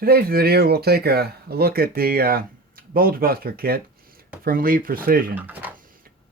Today's video we'll take a look at the Bulge Buster kit from Lee Precision.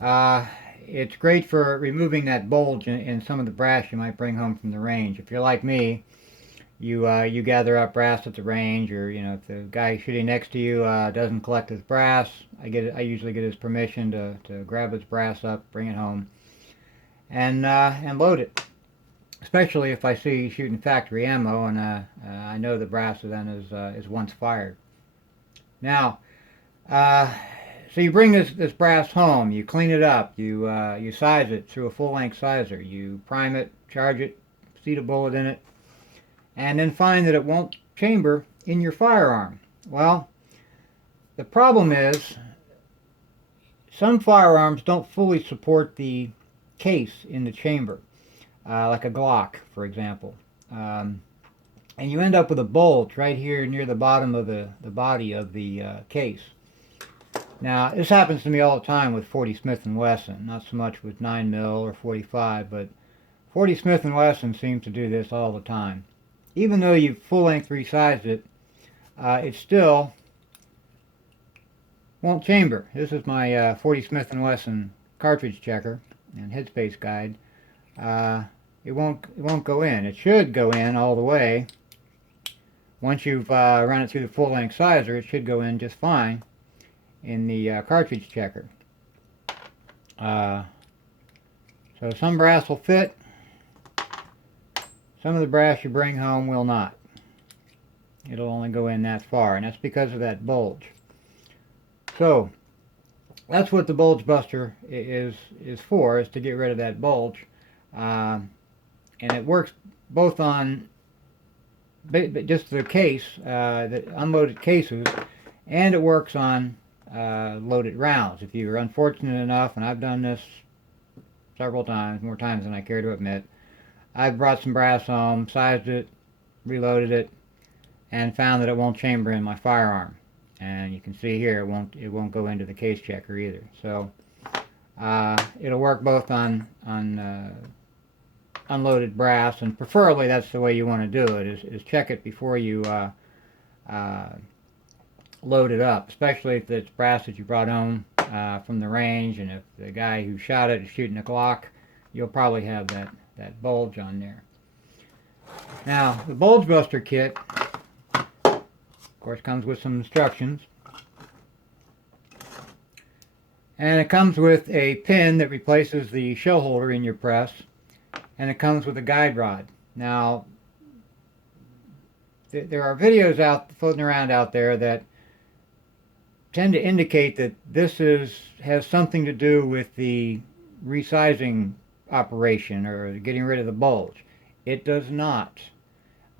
It's great for removing that bulge in some of the brass you might bring home from the range. If you're like me, you gather up brass at the range, or if the guy shooting next to you doesn't collect his brass, I usually get his permission to grab his brass up, bring it home, and load it. Especially if I see shooting factory ammo and I know the brass then is once fired. Now, so you bring this brass home, you clean it up, you size it through a full-length sizer, you prime it, charge it, seat a bullet in it, and then find that it won't chamber in your firearm. Well, the problem is some firearms don't fully support the case in the chamber. Like a Glock, for example. And you end up with a bulge right here near the bottom of the body of the case. Now, this happens to me all the time with 40 Smith & Wesson, not so much with 9mm or 45, but 40 Smith & Wesson seems to do this all the time. Even though you've full-length resized it, it still won't chamber. This is my 40 Smith & Wesson cartridge checker and headspace guide. It won't go in. It should go in all the way. Once you've run it through the full-length sizer, it should go in just fine in the cartridge checker. So some brass will fit. Some of the brass you bring home will not. It'll only go in that far, and that's because of that bulge. So that's what the Bulge Buster is for, is to get rid of that bulge. And it works both on just the case, the unloaded cases, and it works on loaded rounds. If you're unfortunate enough, and I've done this several times, more times than I care to admit, I've brought some brass home, sized it, reloaded it, and found that it won't chamber in my firearm. And you can see here it won't go into the case checker either. So it'll work both on unloaded brass, and preferably that's the way you want to do it, is check it before you load it up, especially if it's brass that you brought home from the range, and if the guy who shot it is shooting a Glock, you'll probably have that bulge on there. Now, the Bulge Buster kit, of course, comes with some instructions, and it comes with a pin that replaces the shell holder in your press, and it comes with a guide rod. Now, there are videos floating around out there that tend to indicate that this has something to do with the resizing operation or getting rid of the bulge. It does not.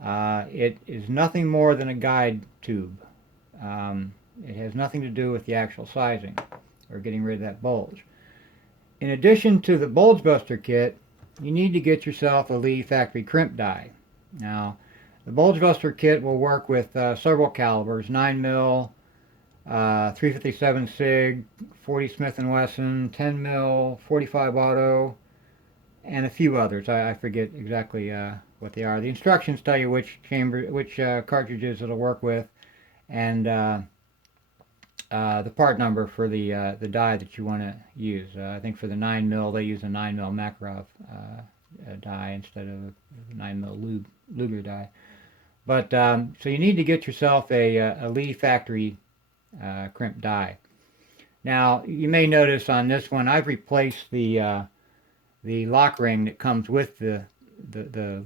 It is nothing more than a guide tube. It has nothing to do with the actual sizing or getting rid of that bulge. In addition to the Bulge Buster kit, you need to get yourself a Lee factory Crimp Die. Now, the Bulge Buster kit will work with several calibers: 9mm, 357 SIG, 40 Smith & Wesson, 10mm, 45 Auto, and a few others. I forget exactly what they are. The instructions tell you which cartridges it'll work with, and the part number for the die that you want to use. I think for the 9mm they use a 9mm Makarov die instead of a 9mm Luger die. But so you need to get yourself a Lee factory Crimp Die. Now you may notice on this one I've replaced the lock ring that comes with the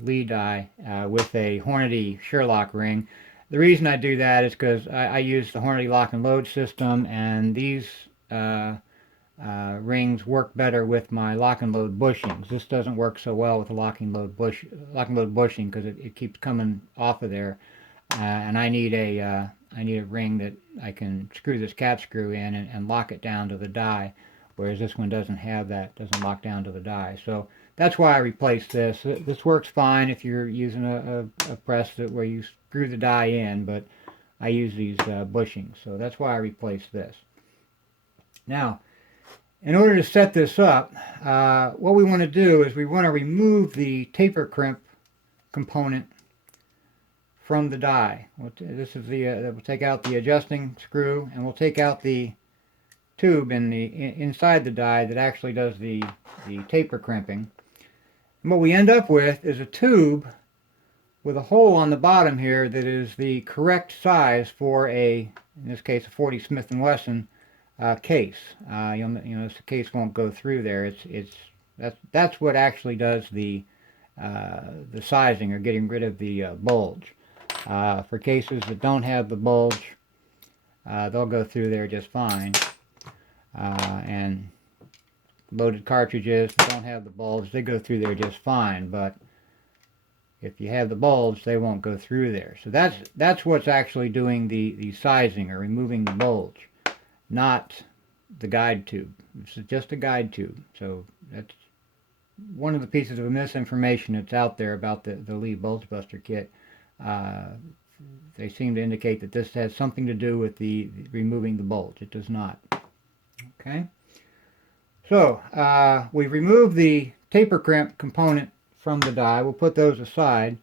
Lee die with a Hornady Sherlock ring. The reason I do that is because I use the Hornady lock and load system, and these rings work better with my lock and load bushings. This doesn't work so well with the lock and load bushing because it keeps coming off of there, and I need a ring that I can screw this cap screw in and lock it down to the die, whereas this one doesn't have that, doesn't lock down to the die. So that's why I replaced this. This works fine if you're using a press where you screw the die in, but I use these bushings, so that's why I replaced this. Now, in order to set this up, what we want to do is we want to remove the taper crimp component from the die. This is the we'll take out the adjusting screw, and we'll take out the tube inside the die that actually does the taper crimping. And what we end up with is a tube with a hole on the bottom here that is the correct size for in this case, a 40 Smith & Wesson case. You'll notice the case won't go through there. That's what actually does the sizing, or getting rid of the bulge. For cases that don't have the bulge, they'll go through there just fine. And loaded cartridges that don't have the bulge, they go through there just fine. But if you have the bulge, they won't go through there. So that's what's actually doing the sizing, or removing the bulge, not the guide tube. This is just a guide tube. So that's one of the pieces of misinformation that's out there about the Lee Bulge Buster kit. They seem to indicate that this has something to do with the removing the bulge. It does not. Okay. So we've removed the taper crimp component from the die. We'll put those aside.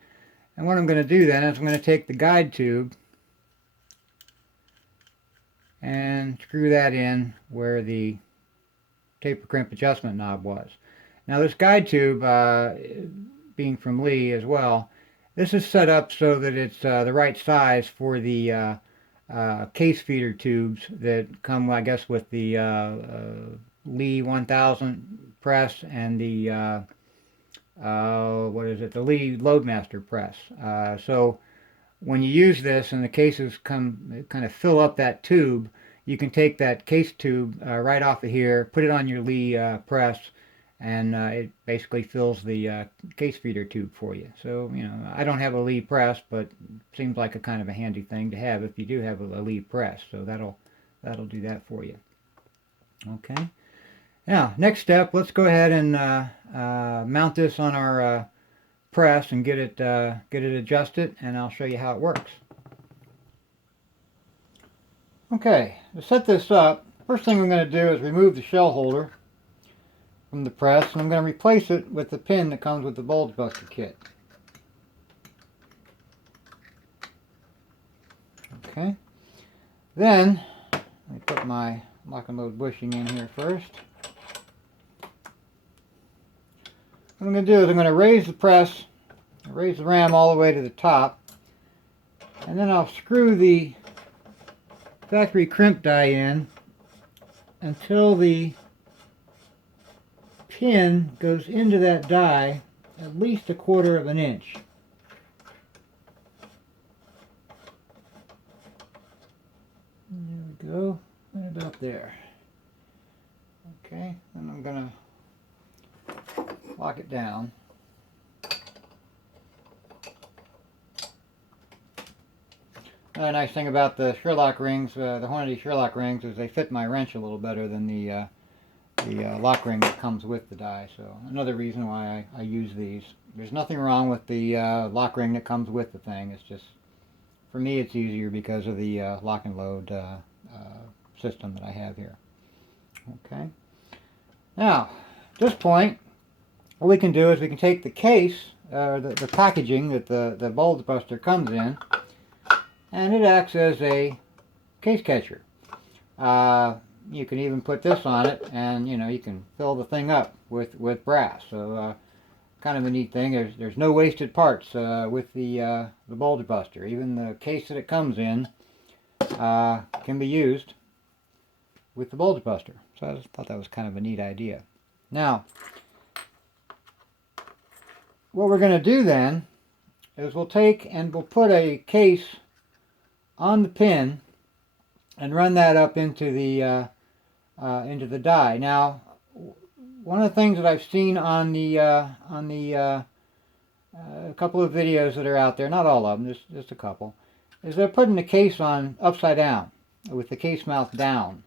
And what I'm going to do then is I'm going to take the guide tube and screw that in where the taper crimp adjustment knob was. Now this guide tube, being from Lee as well, this is set up so that it's the right size for the case feeder tubes that come, I guess, with the Lee 1000 press and the what is it? The Lee Loadmaster press. So when you use this and the cases kind of fill up that tube, you can take that case tube right off of here, put it on your Lee press, and it basically fills the case feeder tube for you. So, I don't have a Lee press, but it seems like a kind of a handy thing to have if you do have a Lee press. So that'll do that for you. Okay. Now, next step, let's go ahead and mount this on our press and get it adjusted, and I'll show you how it works. Okay, to set this up, first thing I'm going to do is remove the shell holder from the press, and I'm going to replace it with the pin that comes with the Bulge Buster kit. Okay, then let me put my lock and load bushing in here first. What I'm going to do is I'm going to raise the press, raise the ram all the way to the top, and then I'll screw the factory crimp die in until the pin goes into that die at least 1/4 of an inch. There we go, right about there. Okay, and I'm going to lock it down. Another nice thing about the Sherlock rings, the Hornady Sherlock rings, is they fit my wrench a little better than the lock ring that comes with the die. So another reason why I use these. There's nothing wrong with the lock ring that comes with the thing. It's just, for me, it's easier because of the lock and load system that I have here. Okay. Now, at this point, what we can do is we can take the case, the packaging that the Bulge Buster comes in, and it acts as a case catcher. You can even put this on it, and you can fill the thing up with brass. So kind of a neat thing. There's no wasted parts with the Bulge Buster. Even the case that it comes in can be used with the Bulge Buster. So I just thought that was kind of a neat idea. Now, what we're going to do then is we'll take and we'll put a case on the pin and run that up into the die. Now, one of the things that I've seen on the a couple of videos that are out there, not all of them, just a couple, is they're putting the case on upside down with the case mouth down,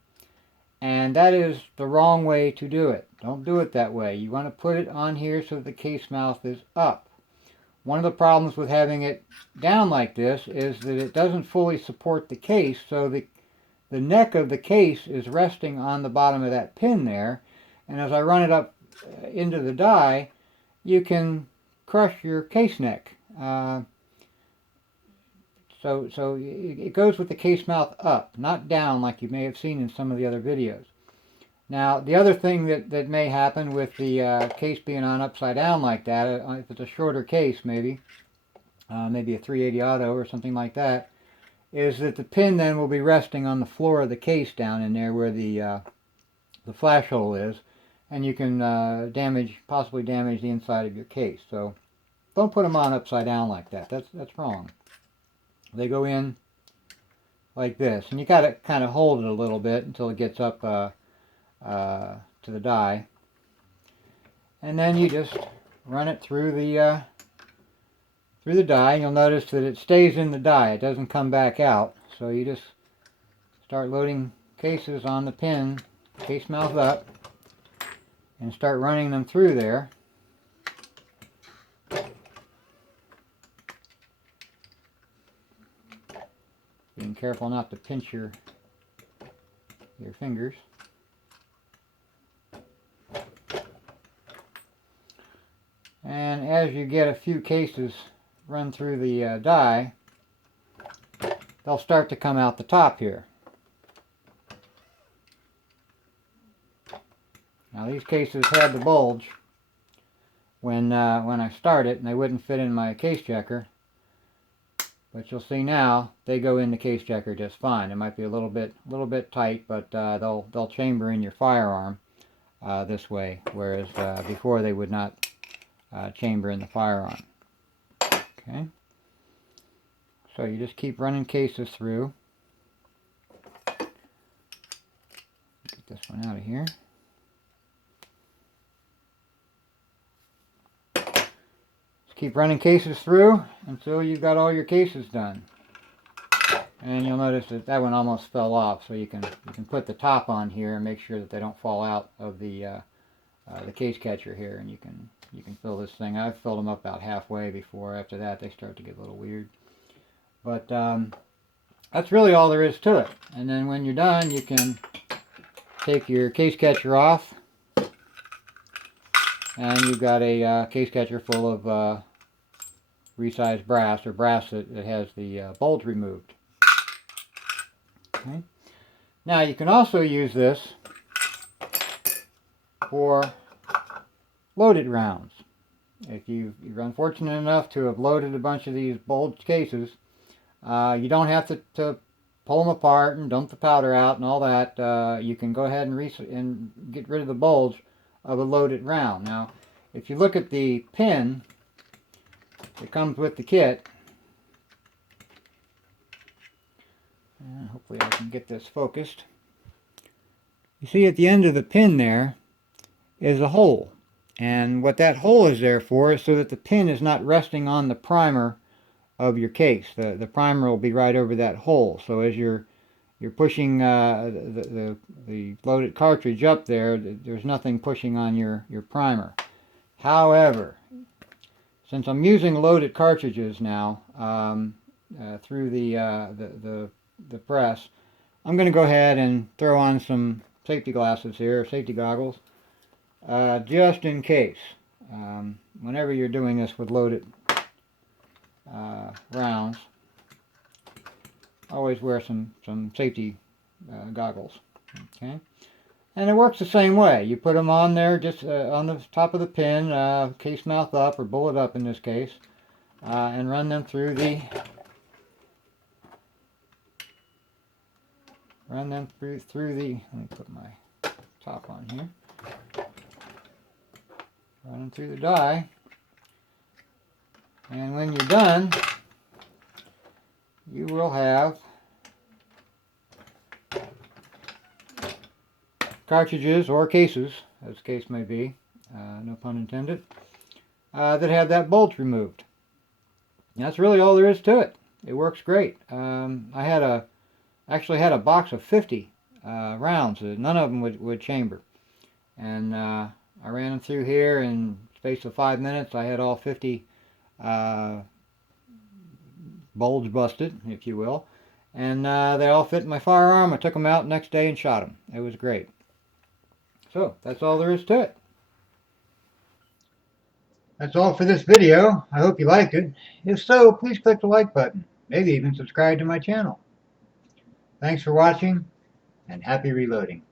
and that is the wrong way to do it. Don't do it that way. You want to put it on here so that the case mouth is up. One of the problems with having it down like this is that it doesn't fully support the case, so the neck of the case is resting on the bottom of that pin there, and as I run it up into the die, you can crush your case neck. So it goes with the case mouth up, not down like you may have seen in some of the other videos. Now, the other thing that may happen with the case being on upside down like that, if it's a shorter case maybe a 380 auto or something like that, is that the pin then will be resting on the floor of the case down in there where the flash hole is, and you can possibly damage the inside of your case. So don't put them on upside down like that. That's wrong. They go in like this, and you got to kind of hold it a little bit until it gets up to the die, and then you just run it through the die, and you'll notice that it stays in the die. It doesn't come back out. So you just start loading cases on the pin, case mouth up, and start running them through there. Being careful not to pinch your fingers. And as you get a few cases run through the die, they'll start to come out the top here. Now these cases had the bulge when I started, and they wouldn't fit in my case checker. But you'll see now they go in the case checker just fine. It might be a little bit tight, but they'll chamber in your firearm this way, whereas before they would not chamber in the firearm. Okay. So you just keep running cases through. Get this one out of here. Keep running cases through until you've got all your cases done. And you'll notice that that one almost fell off, so you can put the top on here and make sure that they don't fall out of the case catcher here, and you can fill this thing. I've filled them up about halfway before. After that they start to get a little weird. But that's really all there is to it. And then when you're done, you can take your case catcher off, and you've got a case catcher full of resized brass, or brass that has the bulge removed. Okay. Now you can also use this for loaded rounds. If you're unfortunate enough to have loaded a bunch of these bulge cases, you don't have to pull them apart and dump the powder out and all that. You can go ahead and get rid of the bulge of a loaded round. Now, if you look at the pin that comes with the kit, and hopefully I can get this focused. You see at the end of the pin there is a hole, and what that hole is there for is so that the pin is not resting on the primer of your case. The primer will be right over that hole, so as you're pushing the loaded cartridge up there, there's nothing pushing on your primer. However, since I'm using loaded cartridges now through the press, I'm going to go ahead and throw on some safety glasses here, safety goggles, just in case. Whenever you're doing this with loaded rounds, always wear some safety goggles. Okay, and it works the same way. You put them on there, just on the top of the pin, case mouth up, or bullet up in this case, and run them through the let me put my top on here. Run them through the die, and when you're done, you will have cartridges or cases, as the case may be, no pun intended, that have that bulge removed. And that's really all there is to it. It works great. I actually had a box of 50 rounds. None of them would chamber, and I ran them through here in the space of 5 minutes. I had all 50 bulge busted, if you will, and they all fit in my firearm. I took them out the next day and shot them. It was great. So that's all there is to it. That's all for this video. I hope you liked it. If so, please click the like button. maybe even subscribe to my channel. Thanks for watching, and happy reloading.